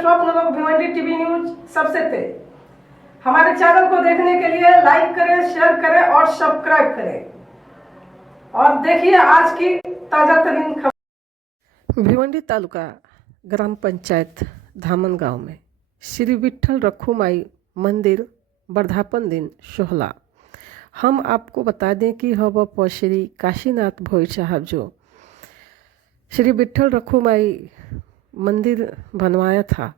स्वप्न लोग Bhiwandi TV news सबसे तेज। हमारे चैनल को देखने के लिए लाइक करें, शेयर करें और सब्सक्राइब करें और देखिए आज की ताजा तरीन खबर। भिवंडी तालुका ग्राम पंचायत धामन गांव में श्री विठ्ठल रखुमाई मंदिर वर्धापन दिन सोहला। हम आपको बता दें कि हव पर श्री काशीनाथ भोई साहब जो श्री विठ्ठल रखुमाई मंदिर बनवाया था,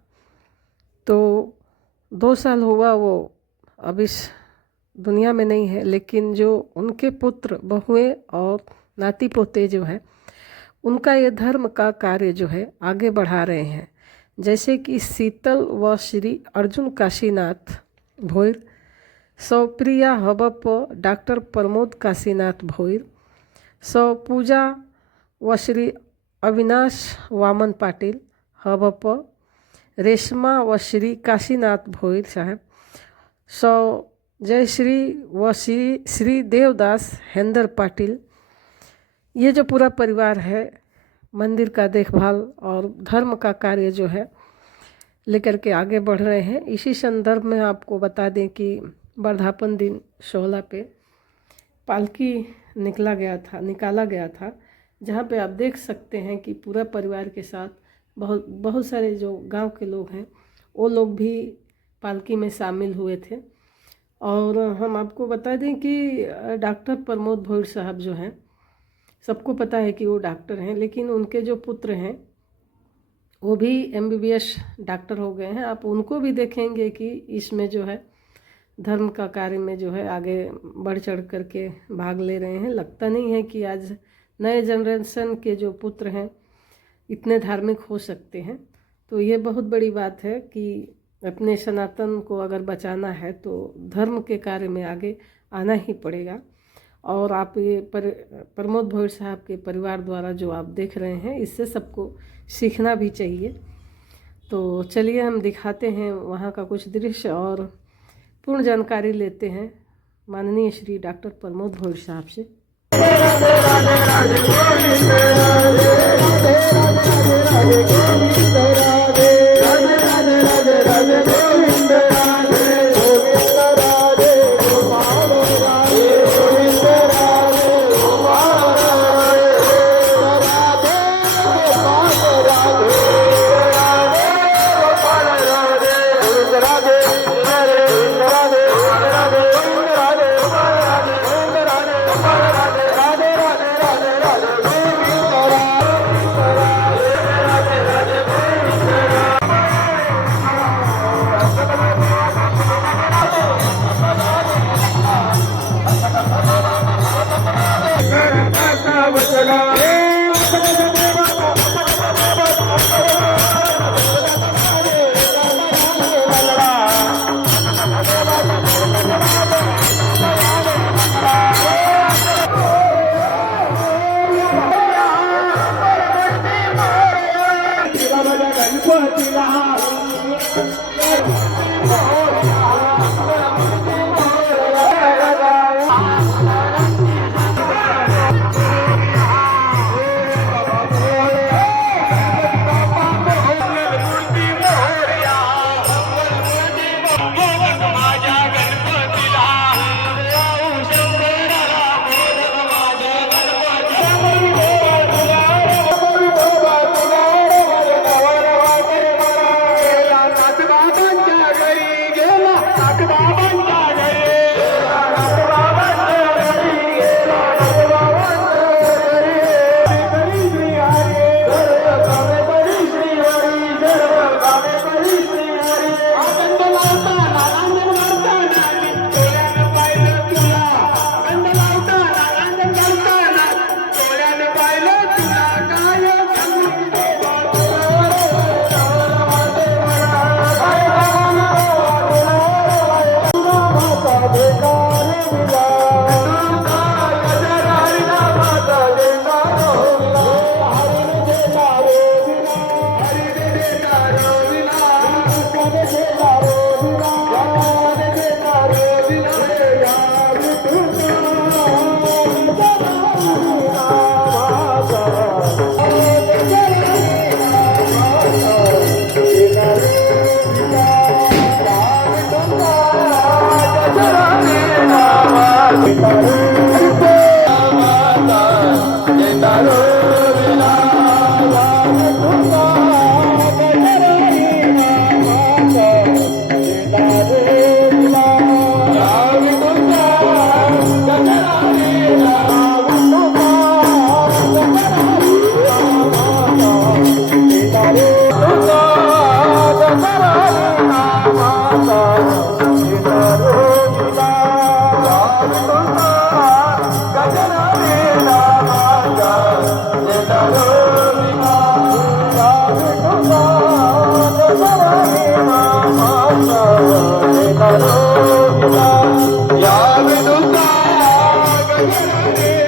तो 2 साल हुआ वो अब इस दुनिया में नहीं है, लेकिन जो उनके पुत्र बहुएं और नाती पोते जो हैं उनका ये धर्म का कार्य जो है आगे बढ़ा रहे हैं। जैसे कि शीतल व श्री अर्जुन काशीनाथ भोईर, सौप्रिया हबप डॉक्टर प्रमोद काशीनाथ भोईर, सौ पूजा व श्री अविनाश वामन पाटिल हबप, रेशमा व श्री काशीनाथ भोईर साहब, सौ जयश्री व श्री देवदास हेंदर पाटिल। ये जो पूरा परिवार है मंदिर का देखभाल और धर्म का कार्य जो है लेकर के आगे बढ़ रहे हैं। इसी संदर्भ में आपको बता दें कि वर्धापन दिन सोहला पे पालकी निकाला गया था, जहाँ पे आप देख सकते हैं कि पूरा परिवार के साथ बहुत सारे जो गांव के लोग हैं वो लोग भी पालकी में शामिल हुए थे। और हम आपको बता दें कि डॉक्टर प्रमोद भोईर साहब जो हैं, सबको पता है कि वो डॉक्टर हैं, लेकिन उनके जो पुत्र हैं वो भी MBBS डॉक्टर हो गए हैं। आप उनको भी देखेंगे कि इसमें जो है धर्म का कार्य में जो है आगे बढ़ चढ़ करके भाग ले रहे हैं। लगता नहीं है कि आज नए जनरेशन के जो पुत्र हैं इतने धार्मिक हो सकते हैं। तो ये बहुत बड़ी बात है कि अपने सनातन को अगर बचाना है तो धर्म के कार्य में आगे आना ही पड़ेगा। और आप ये प्रमोद भोईर साहब के परिवार द्वारा जो आप देख रहे हैं, इससे सबको सीखना भी चाहिए। तो चलिए हम दिखाते हैं वहाँ का कुछ दृश्य और पूर्ण जानकारी लेते हैं माननीय श्री डॉक्टर प्रमोद भोईर साहब से।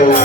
तुला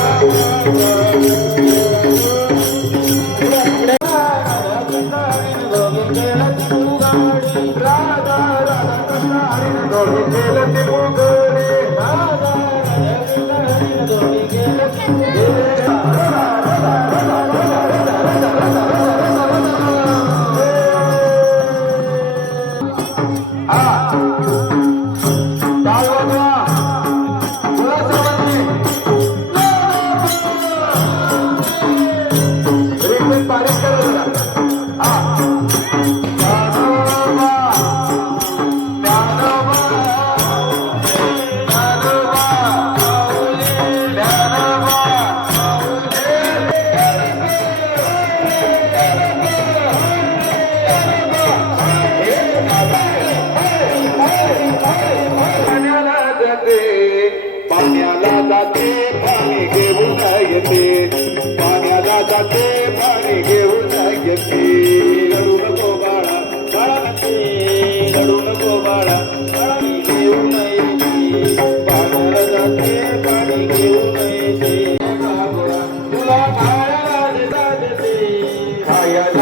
केला या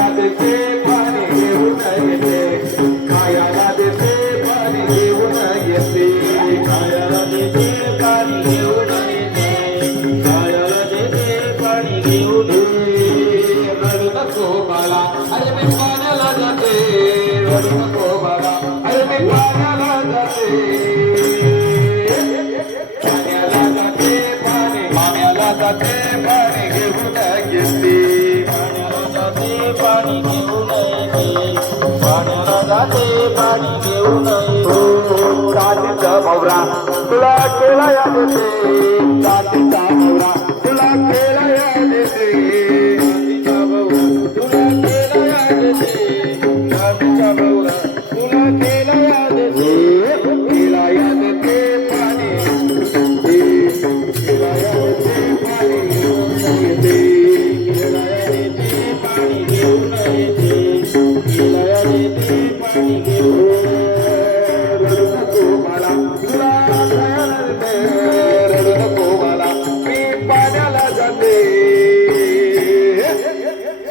देते जातीचा भवरा तुला केला या देते तुला केला या देते जातीचा भवरा तुला केला या देते केला या देते पाणी केला या देते पाणी घेऊन येते केला या देते पाणी घेऊन येते केला या देते पाणी घेऊन जाते पाणी घेऊन येते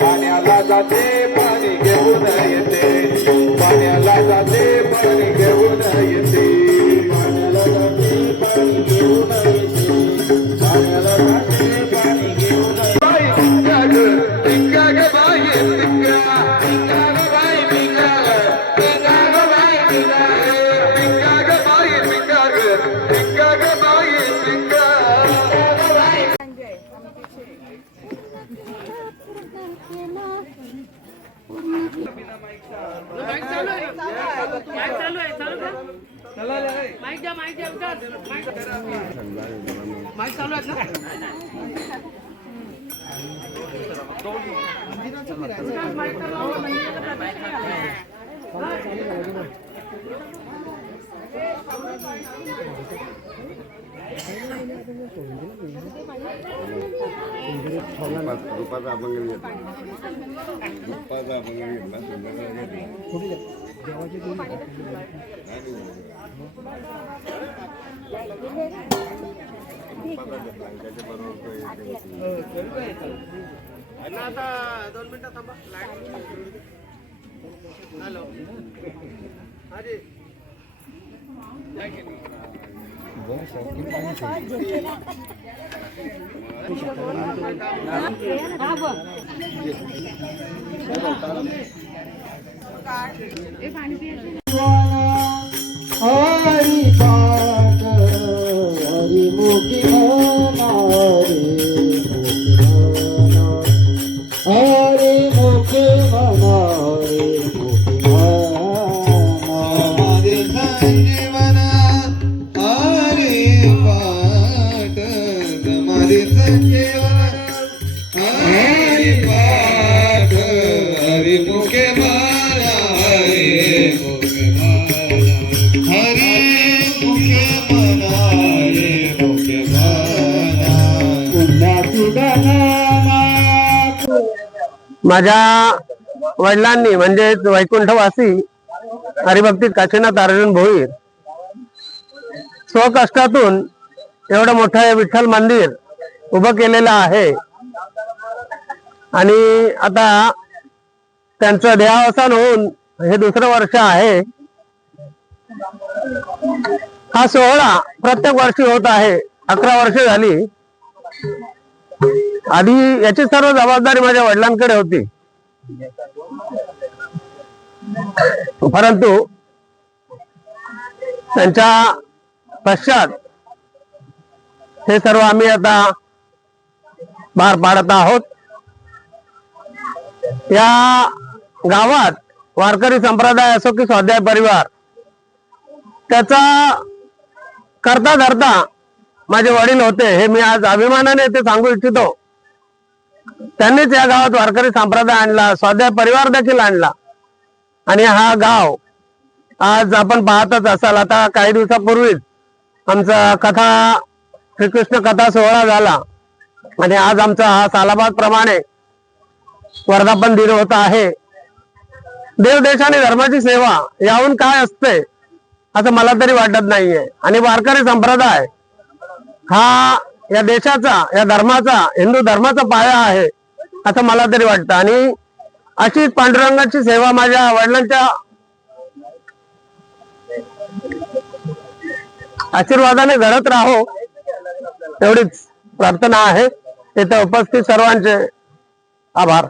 पाण्याला जाते पाणी घेऊन येते पाण्याला जाते पाणी घेऊन येते पाण्याला जाते पाणी घेऊन बाई टिंगा ग बाई टिंगा टिंगा ग बाई टिंगा टिंगा ग बाई टिंगा टिंगा ग बाई टिंगा टिंगा ग बाई टिंगा माइक चालू आहे चालू कर माइक द्या विकास माइक चालू आहे ना माइक चालू दुपारचा अभंग घेतला दुपारचा अभंग घेतला आता 2 मिनिटं थांबा हॅलो अरे हरि पाठ हरि मुखी हरि मुखी हरि मुखी संजीवन हरि पाठ हमारे संजीवन हरि पाठ हरि मुखे माला हरि मुखे माला हरि मुखे माला हरि मुखे माला पुण्याची गणना माझ्या वडिलांनी म्हणजे वैकुंठवासी हरिभक्तीत काशीनाथ अर्जुन भोईर स्वकष्टातून एवढं मोठं विठ्ठल मंदिर उभं केलेलं आहे आणि आता त्यांचं देहावसान होऊन हे दुसरं वर्ष आहे. हा सोहळा प्रत्येक वर्षी होत आहे. 11 वर्ष झाली. आधी याची सर्व जबाबदारी माझ्या वडिलांकडे होती, परंतु त्यांच्या पश्चात हे सर्व आम्ही आता पार पाडत आहोत. या गावात वारकरी संप्रदाय असो की स्वाध्याय परिवार, त्याचा करता धरता माझे वडील होते, हे मी आज अभिमानाने ते सांगू इच्छितो. त्यांनीच या गावात वारकरी संप्रदाय आणला, स्वाध्याय परिवार देखील आणला आणि हा गाव आज आपण पाहतच असाल. आता काही दिवसापूर्वीच आमचा श्रीकृष्ण कथा सोहळा झाला आणि आज आमचा हा सालाबाद प्रमाणे वर्धापन दिन होत आहे. देव देश आणि धर्माची सेवा याहून काय असते असं मला तरी वाटत नाहीये. आणि वारकरी संप्रदाय हा या देशाचा, या धर्माचा, हिंदू धर्माचा पाया आहे असं मला तरी वाटतं. आणि अशीच पांडुरंगाची सेवा माझ्या वडिलांच्या आशीर्वादाने घडत राहो एवढीच प्रार्थना आहे. इथे उपस्थित सर्वांचे आभार.